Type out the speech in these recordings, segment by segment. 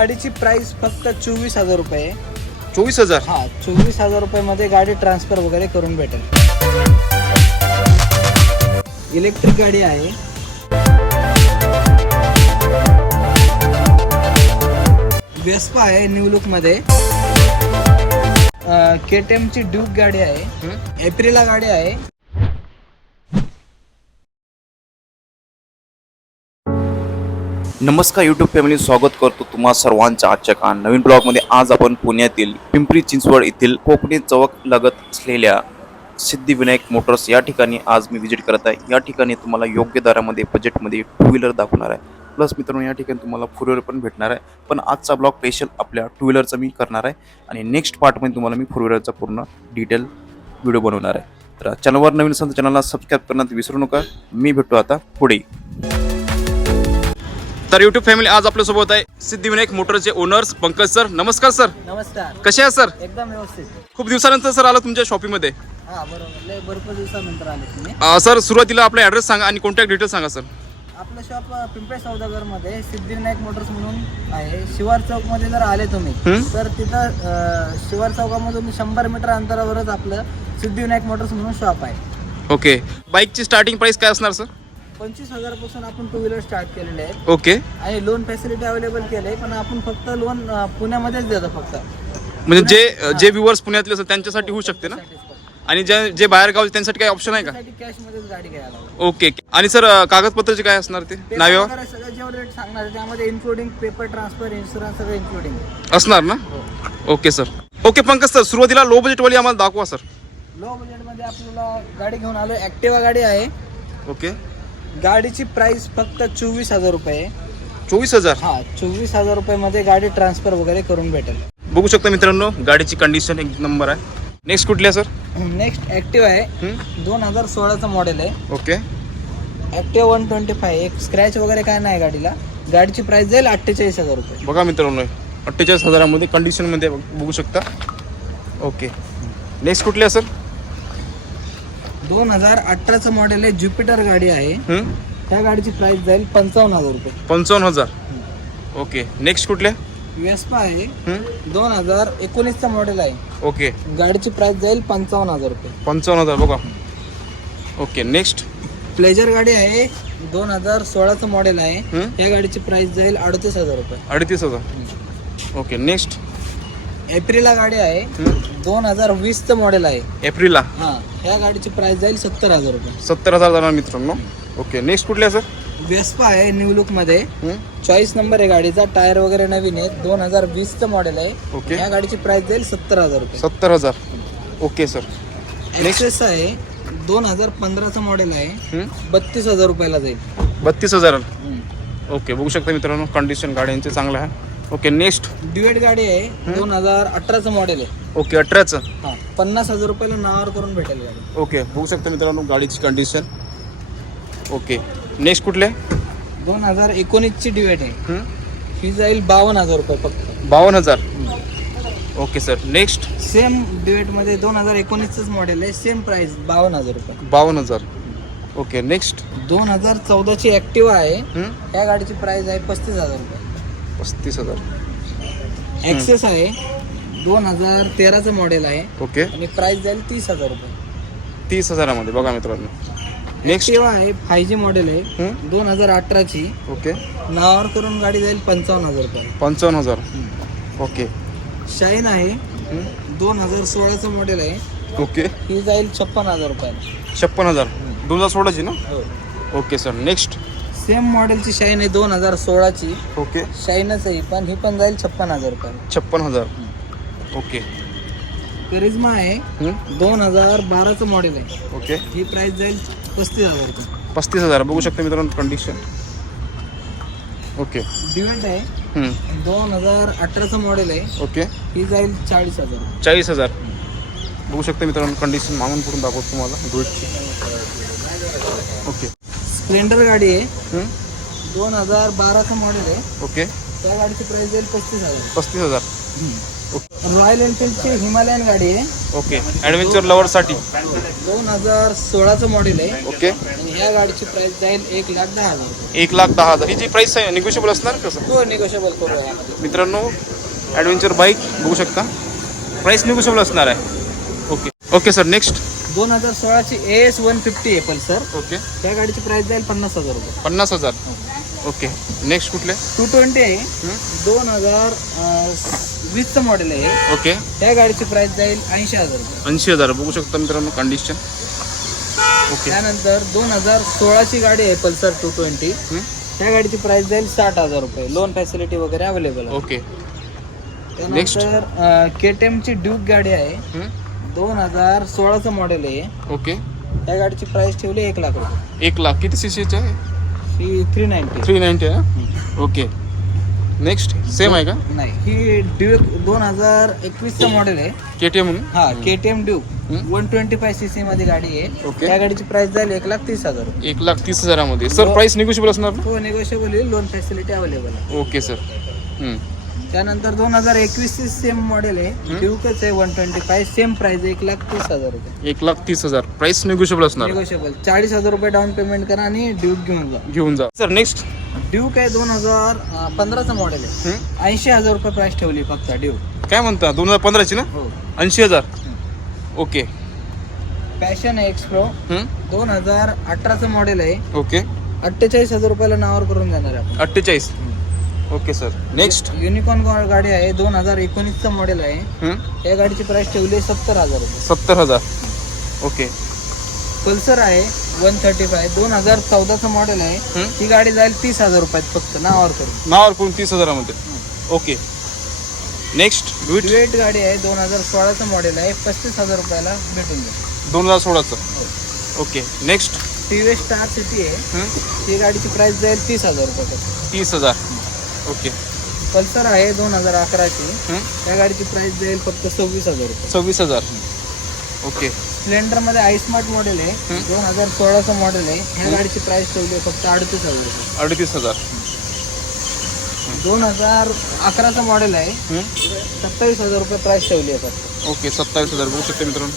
गाडीची प्राइस फक्त 24,000 रुपये. 24,000. हा 24,000 रुपयामध्ये गाडी ट्रान्सफर वगैरे करून भेटेल. इलेक्ट्रिक गाडी आहे. वेस्पा आहे न्यू लुक मध्ये. KTM ची ड्यूक गाडी आहे. एप्रिला गाडी आहे. नमस्कार यूट्यूब फॅमिली, स्वागत करतो तुम्हा सर्वांच्या आजच्या नवीन ब्लॉगमध्ये. आज आपण पुण्यातील पिंपरी चिंचवड येथील कोकणी चौक लगत असलेल्या सिद्धिविनायक मोटर्स या ठिकाणी आज मी विजिट करत आहे. या ठिकाणी तुम्हाला योग्य दरामध्ये बजेटमध्ये टू व्हीलर दाखवणार आहे. प्लस मित्रांनो या ठिकाणी तुम्हाला फोर व्हीलर पण भेटणार आहे. पण आजचा ब्लॉग स्पेशल आपल्या टू व्हीलरचा मी करणार आहे आणि नेक्स्ट पार्टमध्ये तुम्हाला मी फोर व्हीलरचा पूर्ण डिटेल व्हिडिओ बनवणार आहे. तर चॅनलवर नवीन असेल तर चॅनलला सबस्क्राईब करण्यात विसरू नका. मी भेटतो आता पुढे. तर यूट्यूब फॅमिली, आज आपल्यासोबत आहे सिद्धिविनायक मोटरचे ओनर्स पंकज सर. नमस्कार सर. नमस्कार. कसे आहे सर? एकदम व्यवस्थित. खूप दिवसानंतर सर आला तुमच्या शॉपिंगमध्ये. हा बरोबर, लय भरपूर दिवसानंतर आले तुम्ही. सर सुरुवातीला आपला ॲड्रेस सांगा आणि कॉन्टॅक्ट डिटेल्स सांगा सर. आपलं शॉप पिंपळे सौदागर मध्ये सिद्धिविनायक मोटर्स म्हणून आहे. शिवार चौक मध्ये जर आले तुम्ही तर तिथं शिवार चौकामधून 100 मीटर अंतरावरच आपलं सिद्धिविनायक मोटर्स म्हणून शॉप आहे. ओके. बाईकची स्टार्टिंग प्राइस काय असणार सर? 25,000 पासून आपण टू व्हीलर स्टार्ट केलेले आहे. ओके. आणि लोन फॅसिलिटी अवेलेबल केले, पण आपण फक्त लोन पुण्यामध्येच देतो फक्त. म्हणजे जे व्ह्युअर्स पुण्यातले असतात त्यांच्यासाठी होऊ शकते ना? आणि जे बाहेर गाव त्यांसाठी काही ऑप्शन आहे का? कॅश मध्येच गाडी घ्यायला. ओके. आणि सर कागदपत्राचे काय असणार ते? नावे सगळं जेवढं रेट सांगणार त्यामध्ये इन्क्लुडिंग पेपर ट्रान्सफर, इन्शुरन्स सगळं इन्क्लुडिंग असणार ना? Okay sir. Okay Pankaj sir, सुरुवातीला लो बजेटवाली आम्हाला दाखवा सर. लो बजेटमध्ये आपल्याला गाडी घेऊन आलो. ॲक्टिवा गाडी आहे. ओके. गाडीची प्राइस फक्त 24,000 रुपये. 24,000. हा 24,000 रुपयामध्ये गाडी ट्रान्सफर वगैरे करून भेटेल. बघू शकता मित्रांनो, गाडीची कंडिशन एक नंबर आहे. नेक्स्ट कुठली आहे सर? नेक्स्ट ॲक्टिवा आहे. 2016चं मॉडेल आहे. ओके. ॲक्टिवा 125. एक स्क्रॅच वगैरे काय नाही गाडीला. गाडीची प्राइस जाईल 48,000 रुपये. बघा मित्रांनो, 48,000मध्ये कंडिशनमध्ये बघू शकता. ओके. नेक्स्ट कुठली आहे सर? 2018चं मॉडेल आहे. ज्युपिटर गाडी आहे. त्या गाडीची प्राइस जाईल 55,000 रुपये. 55,000. ओके. नेक्स्ट कुठले? वेस्पा आहे. 2019चं मॉडेल आहे. ओके. गाडीची प्राइस जाईल 55,000 रुपये. 55,000. बघा. ओके. नेक्स्ट प्लेजर गाडी आहे. 2016चं मॉडेल आहे. या गाडीची प्राइस जाईल 38,000 रुपये. 38,000. ओके. नेक्स्ट एप्रिला गाडी आहे. 2020चं मॉडेल आहे. एप्रिला. हा या गाडीची प्राइस जाईल 70,000 रुपये. 70,000 जाणार मित्रांनो. ओके. नेक्स्ट कुठले आहे सर? वेस्पा आहे न्यू लुक मध्ये. 40 नंबर आहे गाडीचा. टायर वगैरे नवीन आहे. 2020चं मॉडेल आहे. ओके. या गाडीची प्राइस जाईल 70,000 रुपये. 70,000. Okay sir. एक्सेस आहे. 2015चं मॉडेल आहे. 32,000 रुपयाला जाईल. 32,000. ओके. बघू शकता मित्रांनो, कंडिशन गाड्यांचे चांगलं आहे. ओके. नेक्स्ट ड्युएट गाडी आहे. 2018चं मॉडेल आहे. ओके. 18चं. हा 50,000 रुपयाला नावावर करून भेटेल गाडी. ओके. बघू शकता मित्रांनो गाडीची कंडिशन. ओके. नेक्स्ट कुठले? 2019ची ड्युएट आहे. ही जाईल 52,000 रुपये फक्त. 52,000. Okay sir. Next same duet मध्ये 2019चंच मॉडेल आहे. सेम प्राइस 52,000 रुपये. 52,000. ओके. नेक्स्ट 2014ची ॲक्टिवा आहे. या गाडीची प्राइस आहे 35,000 रुपये. 35,000. ॲक्सेस आहे. 2013चं मॉडेल आहे. ओके. आणि प्राइस जाईल 30,000 रुपये. 30,000मध्ये. बघा मित्रांनो. नेक्स्ट ॲक्टिवा आहे. 5G मॉडेल आहे. 2018ची. ओके. नावावर करून गाडी जाईल 55,000 रुपये. 55,000. ओके. शाईन आहे. 2016चं मॉडेल आहे. ओके. ही जाईल 56,000 रुपये. 56,000. 2016ची ना? हो. Okay sir. नेक्स्ट सेम मॉडेलची शाईन आहे. 2016ची. ओके. शाईनच आहे, पण ही पण जाईल 56,000 रुपये. 56,000. ओके. करिश्मा आहे. 2012चं मॉडेल आहे. ओके. ही प्राइस जाईल 35,000 रुपये. 35,000. बघू शकता मित्रांनो कंडिशन. ओके. ड्युएट आहे. 2018चं मॉडेल आहे. ओके. ही जाईल 40,000. 40,000. बघू शकता मित्रांनो कंडिशन मागून करून दाखवतो तुम्हाला डुएटची. ओके. स्प्लेंडर गाडी आहे. 2012चं मॉडेल आहे. ओके. त्या गाडीची प्राइस जाईल 35,000. 35,000. रॉयल एनफिल्डची हिमालयन गाडी आहे. ओके ॲडव्हेंचर लवरसाठी 2016चं मॉडेल आहे ओके आणि ह्या गाडीची प्राइस जाईल 1,10,000 रुपये. 1,10,000 ही जी प्राईस आहे निगोशिएबल असणार कसं हो निगोशिएबल करू यामध्ये. मित्रांनो ॲडव्हेंचर बाईक बघू शकता प्राईस निगोशिएबल असणार आहे ओके ओके सर नेक्स्ट 2016ची AS 150 आहे पल्सर. ओके त्या गाडीची प्राइस जाईल 50,000 रुपये. 50,000 ओके नेक्स्ट कुठले 220 आहे 2020चं मॉडेल आहे. ओके त्या गाडीची प्राइस जाईल 80,000 रुपये. 80,000 बघू शकता मित्रांनो कंडिशन ओके त्यानंतर 2016ची गाडी आहे पल्सर 220. त्या गाडीची प्राइस जाईल 60,000 रुपये. लोन फॅसिलिटी वगैरे अवेलेबल आहे. ओके त्यानंतर KTM ची ड्यूक गाडी आहे 2016चं मॉडेल आहे. ओके त्या गाडीची प्राइस ठेवली 1 लाख रुपये. 1 लाख किती सीसीचे आहे ही 390. 390 आहे ओके नेक्स्ट सेम आहे का नाही ही ड्यूक 2021चं मॉडेल आहे. KTM म्हणून हा KTM ड्यूक 125cc मध्ये गाडी आहे. ओके. त्या गाडीची प्राइस जाईल 1,30,000 रुपये. 1,30,000 मध्ये सर प्राईस निगोशिएबल असणार ना? हो निगोशिएबल होईल. लोन फॅसिलिटी अवेलेबल आहे. ओके सर त्यानंतर 2021ची सेम मॉडेल आहे ड्यूकच आहे 125 सेम प्राइस 1,30,000 रुपये. 1,30,000 प्राईस निगोशिएबल असणार निगोशिएबल 40,000 रुपये डाऊन पेमेंट करा आणि ड्यूक घेऊन जा सर नेक्स्ट ड्यूक आहे 2015चं मॉडेल आहे. 80,000 रुपये प्राइस ठेवली फक्त ड्यूक. काय म्हणता 2015ची ना हो 80,000 ओके पॅशन आहे एक्सप्रो 2018चं मॉडेल आहे. ओके 48,000 रुपयाला नावावर करून देणार आहे आपण. 48 ओके सर नेक्स्ट युनिकॉर्न गाडी आहे 2019चं मॉडेल आहे. या गाडीची प्राइस ठेवली आहे 70,000 रुपये. 70,000 ओके पल्सर आहे 135 2014चं मॉडेल आहे. ती गाडी जाईल 30,000 रुपयात फक्त नावावर करून. नावावर करून 30,000 मध्ये ओके नेक्स्ट ड्युएट गाडी आहे 2016चं मॉडेल आहे 35,000 रुपयाला भेटून जाईल. 2016चं okay next TVS star city आहे. ती गाडीची प्राइस जाईल 30,000 रुपये. 30,000 ओके पल्सर आहे 2011ची. त्या गाडीची प्राइस जाईल फक्त 26,000 रुपये. 26,000 ओके स्प्लेंडर मध्ये आय स्मार्ट मॉडेल आहे 2016चं मॉडेल आहे. ह्या गाडीची प्राइस ठेवली आहे फक्त 38,000 रुपये. 38,000 2011चं मॉडेल आहे 27,000 रुपये प्राइस ठेवली आहे फक्त. ओके 27,000 बघू शकते मित्रांनो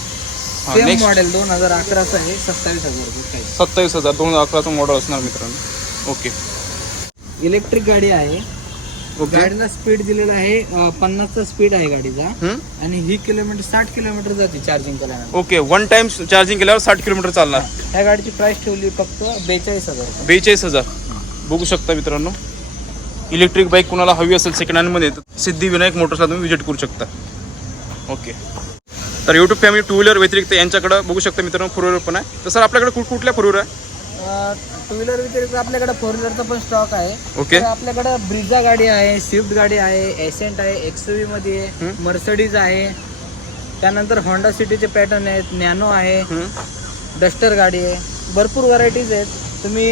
सेम नेक्स्ट मॉडेल 2011चं आहे 27,000 रुपये प्राइस. 27,000 2011चं मॉडेल असणार मित्रांनो ओके इलेक्ट्रिक गाडी आहे. ओके गाडीला स्पीड दिलेला आहे 50चा स्पीड आहे गाडीचा आणि ही 60 किलोमीटर जाते चार्जिंग केल्यानंतर. ओके वन टाइम चार्जिंग केल्यावर 60 किलोमीटर चालणार. ह्या गाडीची प्राइस ठेवली फक्त 42,000 रुपये. 42,000 बघू शकता मित्रांनो इलेक्ट्रिक बाईक कुणाला हवी असेल सेकंड हँडमध्ये तर सिद्धिविनायक मोटर्सला तुम्ही विजिट करू शकता ओके तर यूट्यूब फॅमिली टू व्हीलर व्यतिरिक्त यांच्याकडे बघू शकता मित्रांनो फोर व्हीलर पण आहे तर सर आपल्याकडे कुठल्या फोर व्हीलर आहे टू व्हीलर व्यतिरिक्त आपल्याकडे 4 व्हीलरचा पण स्टॉक आहे. ओके तर आपल्याकडे ब्रिझा गाडी आहे, स्विफ्ट गाडी आहे, एसेंट आहे, XUV मध्ये आहे, मर्सडीज आहे. त्यानंतर होंडा सिटीचे पॅटर्न आहेत, नॅनो आहे, डस्टर गाडी आहे. भरपूर व्हरायटीज आहेत. तुम्ही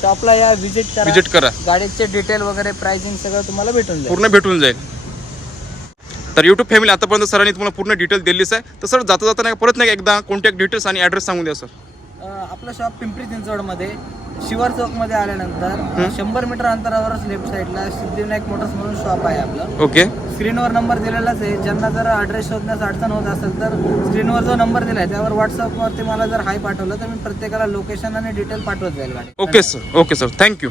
शॉपला या विजिट करा. गाडीचे डिटेल वगैरे प्राइसिंग सगळं तुम्हाला पूर्ण भेटून जाईल तर यूट्यूब फॅमिली आतापर्यंत सरांनी तुम्हाला पूर्ण डिटेल दिलीच आहे तर सर जाता नाही परत नाही एकदा कॉन्टॅक्ट डिटेल्स आणि ॲड्रेस सांगून द्या सर. आपलं शॉप पिंपरी चिंचवडमध्ये शिवार चौकमध्ये आल्यानंतर 100 मीटर अंतरावरच लेफ्ट साईडला सिद्धिविनायक मोटर्स म्हणून शॉप आहे आपलं. ओके स्क्रीनवर नंबर दिलेलाच आहे. ज्यांना जर ॲड्रेस शोधण्यास अडचण होत असेल तर स्क्रीनवर जो नंबर दिला आहे त्यावर व्हॉट्सअपवरती मला जर हाय पाठवलं तर मी प्रत्येकाला लोकेशन आणि डिटेल पाठवत जाईल गाडी. Okay sir thank you